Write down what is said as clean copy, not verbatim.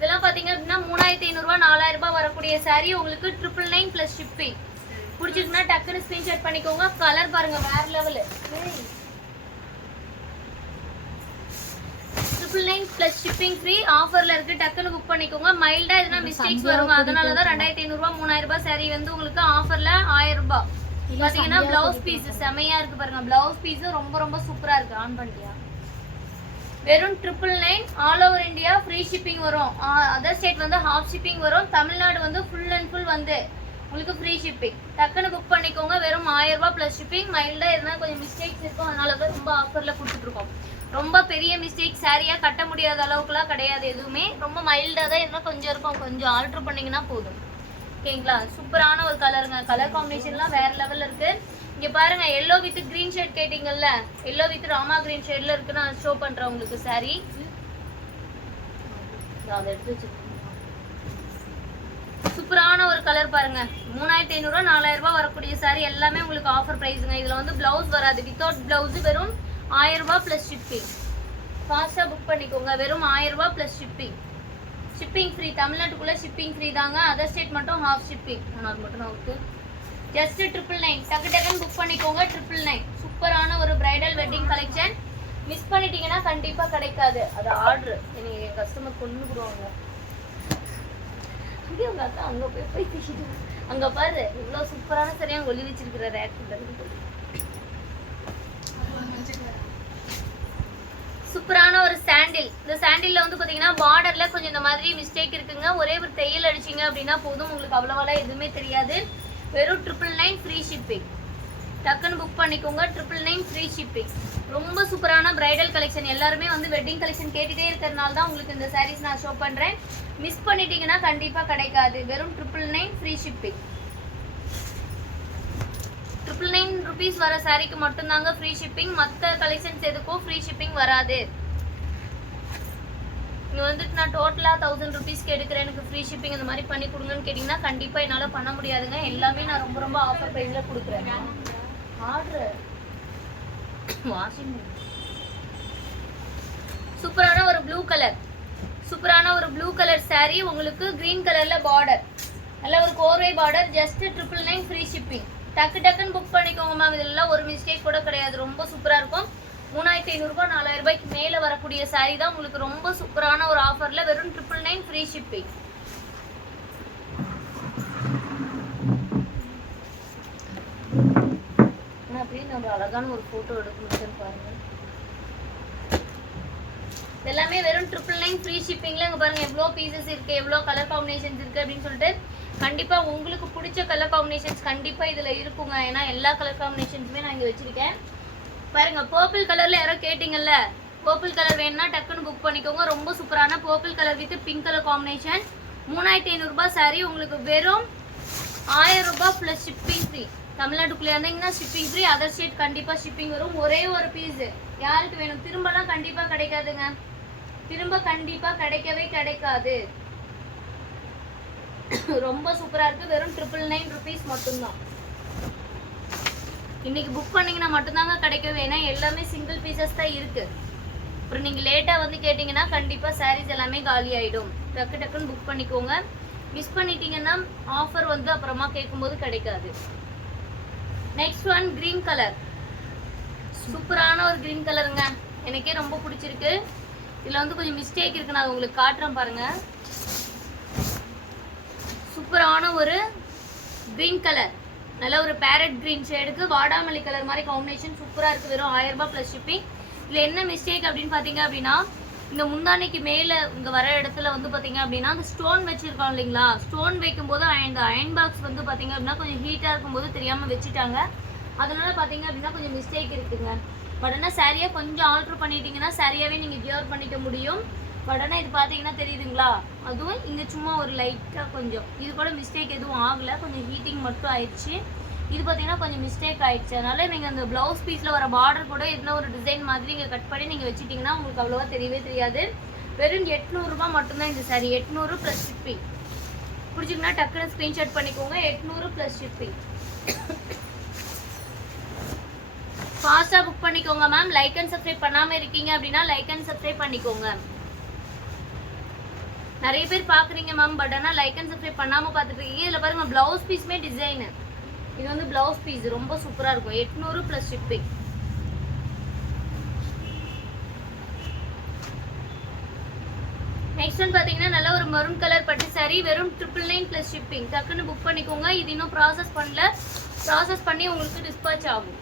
இதெல்லாம் பாத்தீங்க அப்படின்னா 3500 ரூபாய் 4000 ரூபாய் வரக்கூடிய saree உங்களுக்கு 999 பிளஸ் ஷிப்பிங். பிடிச்சிருக்குன்னா டக்குன்னு ஸ்கிரீன்ஷாட் பண்ணிக்கோங்க. கலர் பாருங்க வேற லெவலு. 999 பிளஸ் ஷிப்பிங் ஃப்ரீ ஆஃபர்ல இருக்கு. டக்குன்னு புக் பண்ணிக்கோங்க. மைல்டா எதுனா மிஸ்டேக்ஸ் வருங்க, அதனால தான் 2500 ரூபாய் 3000 ரூபாய் saree வந்து உங்களுக்கு ஆஃபர்ல 1000 ரூபாய். பாத்தீங்கன்னா பிளவுஸ் பீஸ் செமையா இருக்கு பாருங்க. பிளவுஸ் பீஸ் ரொம்ப ரொம்ப சூப்பரா இருக்கு. ஆன் பண்ணிட்டியா? வெறும் 999 all over India free shipping வரும். அதர் ஸ்டேட் வந்து ஹாஃப் ஷிப்பிங் வரும். தமிழ்நாடு வந்து ஃபுல் அண்ட் ஃபுல் வந்து உங்களுக்கு ஃப்ரீ ஷிப்பிங். டக்குன்னு புக் பண்ணிக்கோங்க. வெறும் 1000 ரூபாய் பிளஸ் ஷிப்பிங். மைல்டா எதுனா கொஞ்சம் மிஸ்டேக்ஸ் இருக்கும், அதனால தான் ரொம்ப ஆஃபர்ல கொடுத்துட்டு இருக்கோம். ரொம்ப பெரிய மிஸ்டேக் சாரியா கட்ட முடியாத அளவுக்குலாம் கிடையாது. எதுவுமே ரொம்ப மைல்டா தான் எதுனா கொஞ்சம் இருக்கும். கொஞ்சம் ஆல்டர் பண்ணீங்கன்னா போதும். ஓகேங்களா? சூப்பரான ஒரு கலருங்க. கலர் காம்பினேஷன்லாம் வேற லெவல்ல இருக்கு. இங்க பாருங்க எல்லோ வித் கிரீன் ஷேட் கேட்டிங்கல்ல, எல்லோ வித் ராமா கிரீன் ஷேட்ல இருக்கு. நான் ஷோ பண்றேன் உங்களுக்கு saree. அத எடுத்து வச்சிருக்கேன். சூப்பரான ஒரு கலர் பாருங்க. 3500 ரூபாய் 4000 ரூபாய் வரக்கூடிய saree எல்லாமே உங்களுக்கு ஆஃபர் பிரைஸ்ங்க. இதுல வந்து பிளவுஸ் வராது. வித்தவுட் பிளவுஸ் வெறும் 1000 ரூபாய் பிளஸ் ஷிப்பிங். ஃபாஸ்டா புக் பண்ணிக்கோங்க. வெறும் 1000 ரூபாய் பிளஸ் ஷிப்பிங். Shipping free. தமிழ்நாட்டுக்குள்ள ஷிப்பிங் ஃப்ரீ தாங்க. அதர் ஸ்டேட் மட்டும் ஹாஃப் ஷிப்பிங். அது மட்டும் நமக்கு ஜஸ்ட் 999. டக்கு டக்குன்னு புக் பண்ணிக்கோங்க. 999. சூப்பரான ஒரு பிரைடல் வெட்டிங் கலெக்ஷன். மிஸ் பண்ணிட்டீங்கன்னா கண்டிப்பா கிடைக்காது. அது ஆர்டர் நீங்க கஸ்டமர் கொண்டு போடுவாங்க. அங்கே உங்க அக்கா அங்க போய் பேசிட்டு அங்க பாரு இவ்வளவு சூப்பரான சரியா ஒளி வச்சிருக்கிற ரேக். சூப்பரான ஒரு சாண்டில். இந்த சாண்டில்ல வந்து பாத்தீங்கன்னா பார்டர்ல கொஞ்சம் இந்த மாதிரி மிஸ்டேக் இருக்குங்க. ஒரே ஒரு தையல் அடிச்சிங்க அப்படின்னா போதும். உங்களுக்கு அவ்வளவாலாம் எதுவுமே தெரியாது. வெறும் 999 ஃப்ரீ ஷிப்பிங். டக்குன்னு புக் பண்ணிக்கோங்க. 999 ஃப்ரீ ஷிப்பிங். ரொம்ப சூப்பரான பிரைடல் கலெக்ஷன். எல்லாருமே வந்து வெட்டிங் கலெக்ஷன் கேட்டுட்டே இருக்கிறதுனால தான் உங்களுக்கு இந்த சாரீஸ் நான் ஷோ பண்றேன். மிஸ் பண்ணிட்டீங்கன்னா கண்டிப்பா கிடைக்காது. வெறும் 999 ஃப்ரீ ஷிப்பிங். 999 ருபீஸ் வர சாரிக்கு மட்டும்தாங்க ஃப்ரீ ஷிப்பிங். மற்ற கலெக்ஷன்ஸ் எதுக்கும் ஃப்ரீ ஷிப்பிங் வராது. இங்கே வந்துட்டு நான் டோட்டலாக 1000 ருபீஸ்க்கு எடுக்கிறேன், எனக்கு ஃப்ரீ ஷிப்பிங் இந்த மாதிரி பண்ணி கொடுங்கன்னு கேட்டிங்கன்னா கண்டிப்பாக என்னால் பண்ண முடியாதுங்க. எல்லாமே நான் ரொம்ப ரொம்ப ஆஃபர் ப்ரைஸில் கொடுக்குறேன். Order washing. சூப்பரான ஒரு ப்ளூ கலர். சூப்பரான ஒரு ப்ளூ கலர் saree உங்களுக்கு கிரீன் கலரில் பார்டர். நல்ல ஒரு கோர்வை பார்டர். Just 999 free shipping. டக்கு டக்குன்னு புக் பண்ணிக்கோங்க மேம். இதெல்லாம் ஒரு மிஸ்டேக் கூட கிடையாது. ரொம்ப சூப்பராக இருக்கும். 3500 ரூபாய் 4000 ரூபாய்க்கு மேலே வரக்கூடிய saree தான் உங்களுக்கு ரொம்ப சூப்பரான ஒரு ஆஃபரில். வெறும் 999 ஃப்ரீ ஷிப்பிங். அப்படியே நம்ம அழகான ஒரு ஃபோட்டோ எடுக்கணும்னு பாருங்க. எல்லாமே வெறும் 999 ஃப்ரீ ஷிப்பிங்ல. இங்கே பாருங்க எவ்வளோ பீசஸ் இருக்கு, எவ்வளோ கலர் காம்பினேஷன்ஸ் இருக்கு அப்படின்னு சொல்லிட்டு கண்டிப்பா உங்களுக்கு பிடிச்ச கலர் காம்பினேஷன்ஸ் கண்டிப்பா இதுல இருக்குங்க. ஏன்னா எல்லா கலர் காம்பினேஷன்ஸுமே நான் இங்க வச்சிருக்கேன் பாருங்க. பர்பிள் கலர்ல யாரோ கேட்டிங்கல்ல, பர்பிள் கலர் வேணும்னா டக்குன்னு புக் பண்ணிக்கோங்க. ரொம்ப சூப்பரான purple colour with pink colour combination. 3500 ரூபாய் saree உங்களுக்கு வெறும் 1000 ரூபாய் பிளஸ் ஷிப்பிங் ஃப்ரீ. தமிழ்நாட்டுக்குள்ளே இருந்தீங்கன்னா ஷிப்பிங் ஃப்ரீ. அதர் ஸ்டேட் கண்டிப்பா ஷிப்பிங் வரும். ஒரே ஒரு பீஸ் யாருக்கு வேணும். திரும்பலாம் கண்டிப்பா கிடைக்காதுங்க. திரும்ப கண்டிப்பா கிடைக்கவே கிடைக்காது. ரொம்ப சூப்பரா இருக்கு. வெறும் 999 ருபீஸ் மட்டும்தான். இன்னைக்கு புக் பண்ணீங்கன்னா மட்டும்தாங்க கிடைக்கும். ஏன்னா எல்லாமே சிங்கிள் பீசஸ் தான் இருக்கு. அப்புறம் நீங்க லேட்டா வந்து கேட்டீங்கன்னா கண்டிப்பா சாரீஸ் எல்லாமே காலி ஆயிடும். டக்கு டக்குன்னு புக் பண்ணிக்கோங்க. மிஸ் பண்ணிட்டீங்கன்னா ஆஃபர் வந்து அப்புறமா கேட்கும்போது கிடைக்காது. Next one green colour. சூப்பரான ஒரு கிரீன் கலருங்க. எனக்கே ரொம்ப பிடிச்சிருக்கு. இதுல வந்து கொஞ்சம் மிஸ்டேக் இருக்கு, நான் உங்களுக்கு காட்டுறேன் பாருங்க. சூப்பரான ஒரு கிரீன் கலர். நல்ல ஒரு பேரட் கிரீன் ஷேடுக்கு வாடாமல்லி கலர் மாதிரி காம்பினேஷன் சூப்பரா இருக்கு. வெறும் 1000 ரூபாய் பிளஸ் ஷிப்பிங். இதுல என்ன மிஸ்டேக் அப்படின்னு பாத்தீங்க அப்படின்னா, இந்த முந்தானைக்கு மேல இங்க வர இடத்துல வந்து பாத்தீங்க அப்படின்னா அந்த ஸ்டோன் வச்சிருக்கோம் இல்லைங்களா, ஸ்டோன் வைக்கும் போது இந்த அயன் பாக்ஸ் வந்து பாத்தீங்க அப்படின்னா கொஞ்சம் ஹீட்டா இருக்கும்போது தெரியாம வச்சுட்டாங்க. அதனால பாத்தீங்க அப்படின்னா கொஞ்சம் மிஸ்டேக் இருக்குங்க. பட் ஆனால் சாரியா கொஞ்சம் ஆல்டர் பண்ணிட்டீங்கன்னா சாரியாவே நீங்க வியர் பண்ணிக்க முடியும். பட் ஆனால் இது பார்த்தீங்கன்னா தெரியுதுங்களா, அதுவும் இங்கே சும்மா ஒரு லைட்டாக கொஞ்சம் இது கூட மிஸ்டேக் எதுவும் ஆகலை, கொஞ்சம் ஹீட்டிங் மட்டும் ஆயிடுச்சு. இது பார்த்தீங்கன்னா கொஞ்சம் மிஸ்டேக் ஆயிடுச்சு. அதனால நீங்கள் அந்த ப்ளவுஸ் பீஸில் வர பார்டர் கூட எதுனா ஒரு டிசைன் மாதிரி நீங்கள் கட் பண்ணி நீங்கள் வச்சுட்டிங்கன்னா உங்களுக்கு அவ்வளோவா தெரியவே தெரியாது. வெறும் 800 ரூபாய் மட்டும்தான் இந்த சாரி. 800 plus shipping. பிடிச்சிங்கன்னா டக்குன்னு ஸ்க்ரீன்ஷாட் பண்ணிக்கோங்க. 800 ப்ளஸ் ஷிப்பிங். ஃபாஸ்ட்டாக புக் பண்ணிக்கோங்க மேம். லைக் அண்ட் சப்ஸ்கிரைப் பண்ணாமல் இருக்கீங்க அப்படின்னா லைக் அண்ட் சப்ஸ்கிரைப் பண்ணிக்கோங்க. நிறைய பேர் பார்க்குறீங்க மேம், பட் ஆனால் லைக் அண்ட் சப்ஸ்கிரைப் பண்ணாமல் பார்த்துட்டு இருக்கீங்க. இதில் பாருங்க ப்ளவுஸ் பீஸுமே டிசைனு. இது வந்து ப்ளவுஸ் பீஸ் ரொம்ப சூப்பராக இருக்கும். 800 + ஷிப்பிங். நெக்ஸ்ட் ஒன் பார்த்தீங்கன்னா நல்ல ஒரு மரூன் கலர் பட்டு saree, வெறும் 999 + ஷிப்பிங். டக்குன்னு புக் பண்ணிக்கோங்க. இது இன்னும் ப்ராசஸ் பண்ணல, ப்ராசஸ் பண்ணி உங்களுக்கு டிஸ்பேட்ச் ஆகும்.